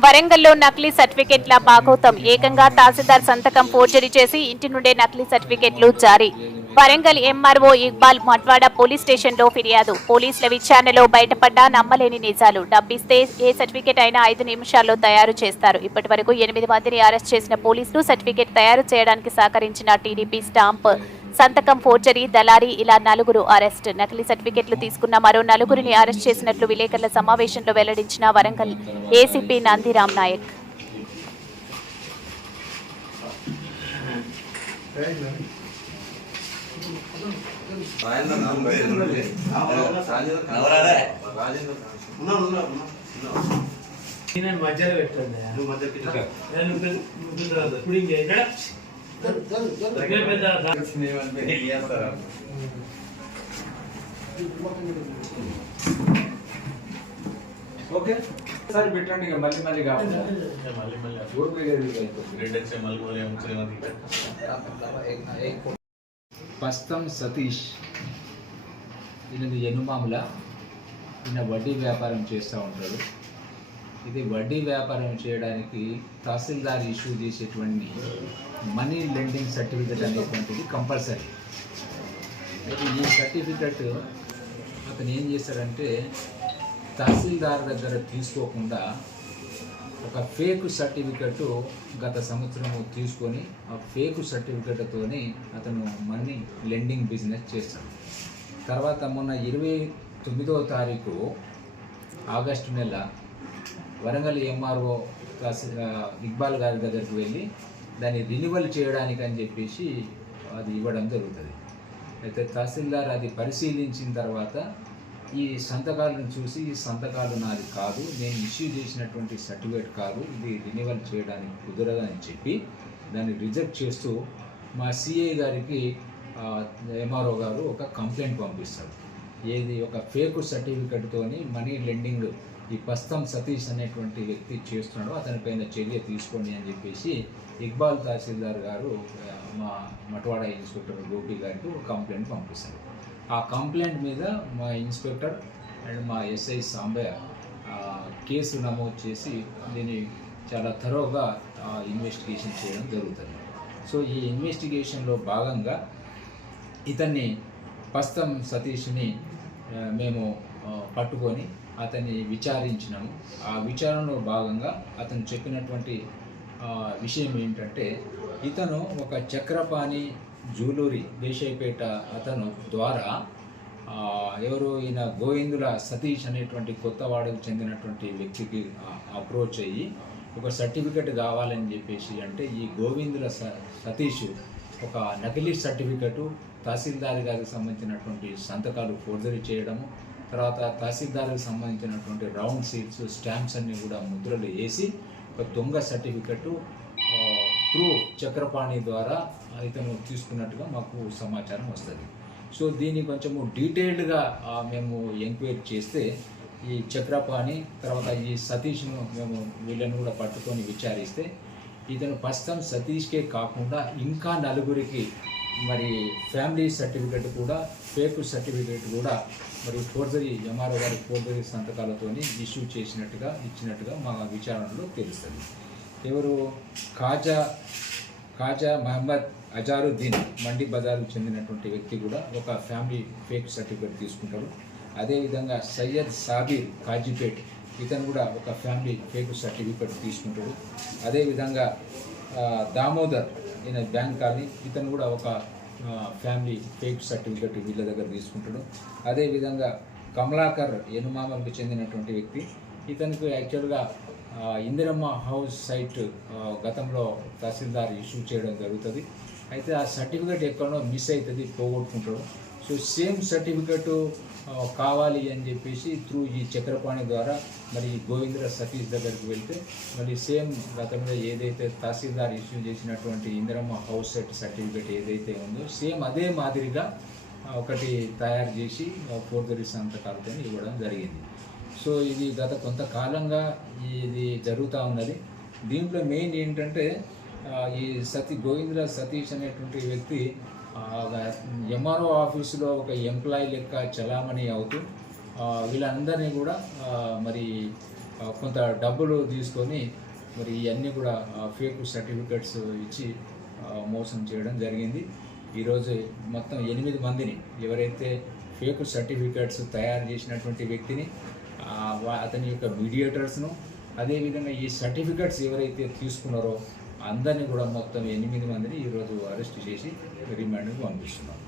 వరంగల్లో నకిలీ సర్టిఫికెట్ల బాగోతం. ఏకంగా తహసీల్దార్ సంతకం ఫోర్జరీ చేసి ఇంటి నుండే నకిలీ సర్టిఫికెట్లు జారీ. వరంగల్ ఎంఆర్ఓ ఇక్బాల్ మట్వాడ పోలీస్ స్టేషన్లో ఫిర్యాదు. పోలీసుల విచారణలో బయటపడ్డ నమ్మలేని నిజాలు. డబ్బిస్తే ఏ సర్టిఫికెట్ అయినా ఐదు నిమిషాల్లో తయారు చేస్తారు. ఇప్పటి వరకు ఎనిమిది మందిని అరెస్ట్ చేసిన పోలీసులు సర్టిఫికెట్ తయారు చేయడానికి సహకరించిన టీడీపీ స్టాంప్ సంతకం ఫోర్జరీ దళారీ ఇలా నలుగురు అరెస్ట్ నకిలీ సర్టిఫికెట్లు తీసుకున్న మరో నలుగురిని అరెస్ట్ చేసినట్లు విలేకరుల సమావేశంలో వెల్లడించిన వరంగల్ ఏసీపీ నందిరామ్ నాయక్ నేను మధ్యలో పెట్టండి ఓకే. సార్ పెట్టండి ఇక మళ్ళీ మళ్ళీ కావాలి. మళ్ళీ మళ్ళీ ఓపిక రెండు మళ్ళీ మళ్ళీ పస్తం సతీష్. ఈయనది ఎనుమాముల ఈయన వడ్డీ వ్యాపారం చేస్తూ ఉంటాడు. ఇది వడ్డీ వ్యాపారం చేయడానికి తహసీల్దార్ ఇష్యూ చేసేటువంటి మనీ లెండింగ్ సర్టిఫికెట్ అనేటువంటిది కంపల్సరీ. అయితే ఈ సర్టిఫికెట్ అతను ఏం చేశాడంటే తహసీల్దార్ దగ్గర తీసుకోకుండా ఒక ఫేక్ సర్టిఫికెట్ గత సంవత్సరం తీసుకొని ఆ ఫేక్ సర్టిఫికెట్తోని అతను మనీ లెండింగ్ బిజినెస్ చేశాడు. తర్వాత మొన్న ఇరవై తొమ్మిదవ తారీఖు ఆగస్టు నెల వరంగల్ ఎంఆర్ఓ ఇక్బాల్ గారి దగ్గరికి వెళ్ళి దాన్ని రినివల్ చేయడానికి అని చెప్పేసి అది ఇవ్వడం జరుగుతుంది. అయితే తహసీల్దార్ అది పరిశీలించిన తర్వాత ఈ సంతకాలను చూసి ఈ సంతకాలు నాది కాదు నేను ఇష్యూ చేసినటువంటి సర్టిఫికేట్ కాదు ఇది రినివల్ చేయడానికి కుదరదని చెప్పి దాన్ని రిజెక్ట్ చేస్తూ మా సిఏ గారికి ఎంఆర్ఓ గారు ఒక కంప్లైంట్ పంపిస్తారు. ఏది ఒక ఫేక్ సర్టిఫికెట్తోని మనీ లెండింగ్ ఈ పస్తం సతీష్ అనేటువంటి వ్యక్తి చేస్తున్నాడు అతనిపైన చర్య తీసుకోండి అని చెప్పేసి ఇక్బాల్ తహసీల్దార్ గారు మా మటవాడ ఇన్స్పెక్టర్ గోపి గారికి ఒక కంప్లైంట్ పంపిస్తారు. ఆ కంప్లైంట్ మీద మా ఇన్స్పెక్టర్ అండ్ మా ఎస్ఐ సాంబయ్య కేసు నమోదు చేసి దీన్ని చాలా థరోగా ఇన్వెస్టిగేషన్ చేయడం జరుగుతుంది. సో ఈ ఇన్వెస్టిగేషన్లో భాగంగా ఇతన్ని పస్తం సతీష్ని మేము పట్టుకొని అతన్ని విచారించినాము. ఆ విచారణలో భాగంగా అతను చెప్పినటువంటి విషయం ఏంటంటే ఇతను ఒక చక్రపాణి జూలూరి దేశాయిపేట అతను ద్వారా ఎవరు ఈయన గోవిందుల సతీష్ అనేటువంటి కొత్తవాడకు చెందినటువంటి వ్యక్తికి అప్రోచ్ అయ్యి ఒక సర్టిఫికెట్ కావాలని చెప్పేసి అంటే ఈ గోవిందుల స సతీష్ ఒక నకిలీ సర్టిఫికెట్ తహసీల్దార్ గారికి సంబంధించినటువంటి సంతకాలు ఫోర్జరీ చేయడము తర్వాత తహసీల్దార్కి సంబంధించినటువంటి రౌండ్ సీట్స్ స్టాంప్స్ అన్ని కూడా ముద్రలు వేసి ఒక దొంగ సర్టిఫికెట్ త్రూ చక్రపాణి ద్వారా ఇతను తీసుకున్నట్టుగా మాకు సమాచారం వస్తుంది. సో దీన్ని కొంచెము డీటెయిల్డ్గా మేము ఎంక్వైరీ చేస్తే ఈ చక్రపాణి తర్వాత ఈ సతీష్ను మేము వీళ్ళని కూడా పట్టుకొని విచారిస్తే ఇతను ప్రస్తుతం సతీష్కే కాకుండా ఇంకా నలుగురికి మరి ఫ్యామిలీ సర్టిఫికెట్ కూడా ఫేక్ సర్టిఫికెట్ కూడా మరి ఫోర్జరీ ఎంఆర్ఓ గారి ఫోర్జరీ సంతకాలతోని ఇష్యూ చేసినట్టుగా ఇచ్చినట్టుగా మా విచారణలో తెలుస్తుంది. ఎవరు? కాజా ఖాజా మహమ్మద్ అజారుద్దీన్ మండి బజార్కు చెందినటువంటి వ్యక్తి కూడా ఒక ఫ్యామిలీ ఫేక్ సర్టిఫికేట్ తీసుకుంటారు. అదేవిధంగా సయ్యద్ సాబీర్ కాజీపేట్ ఇతను కూడా ఒక ఫ్యామిలీ ఫేక్ సర్టిఫికెట్ తీసుకుంటాడు. అదేవిధంగా దామోదర్ ఈయన బ్యాంక్ కానీ ఇతను కూడా ఒక ఫ్యామిలీ ఫేక్ సర్టిఫికేట్ వీళ్ళ దగ్గర తీసుకుంటాడు. అదేవిధంగా కమలాకర్ ఎనుమామకు చెందినటువంటి వ్యక్తి ఇతనికి యాక్చువల్గా ఇందిరమ్మ హౌస్ సైట్ గతంలో తహసీల్దార్ ఇష్యూ చేయడం జరుగుతుంది. అయితే ఆ సర్టిఫికేట్ ఎక్కడో మిస్ అవుతుంది పోగొట్టుకుంటాడు. సో సేమ్ సర్టిఫికెట్ కావాలి అని చెప్పేసి త్రూ ఈ చక్రపాణి ద్వారా మరి గోవిందర సతీష్ దగ్గరికి వెళ్తే మరి సేమ్ గతంలో ఏదైతే తహసీల్దార్ ఇష్యూ చేసినటువంటి ఇందిరమ్మ హౌస్ సెట్ సర్టిఫికేట్ ఏదైతే ఉందో సేమ్ అదే మాదిరిగా ఒకటి తయారు చేసి ఫోర్జరీ సంతకాలతో ఇవ్వడం జరిగింది. సో ఇది గత కొంతకాలంగా ఇది జరుగుతూ ఉన్నది. దీంట్లో మెయిన్ ఏంటంటే ఈ సతీ గోవిందరాజ్ సతీష్ అనేటువంటి వ్యక్తి ఎంఆర్ఓ ఆఫీసులో ఒక ఎంప్లాయీ లెక్క చలామణి అవుతూ వీళ్ళందరినీ కూడా మరి కొంత డబ్బులు తీసుకొని మరి ఇవన్నీ కూడా ఫేక్ సర్టిఫికెట్స్ ఇచ్చి మోసం చేయడం జరిగింది. ఈరోజు మొత్తం ఎనిమిది మందిని ఎవరైతే ఫేక్ సర్టిఫికెట్స్ తయారు చేసినటువంటి వ్యక్తిని అతని యొక్క మీడియేటర్స్ను అదేవిధంగా ఈ సర్టిఫికెట్స్ ఎవరైతే తీసుకున్నారో అందరినీ కూడా మొత్తం ఎనిమిది మందిని ఈరోజు అరెస్ట్ చేసి రిమాండ్కి పంపిస్తున్నాం.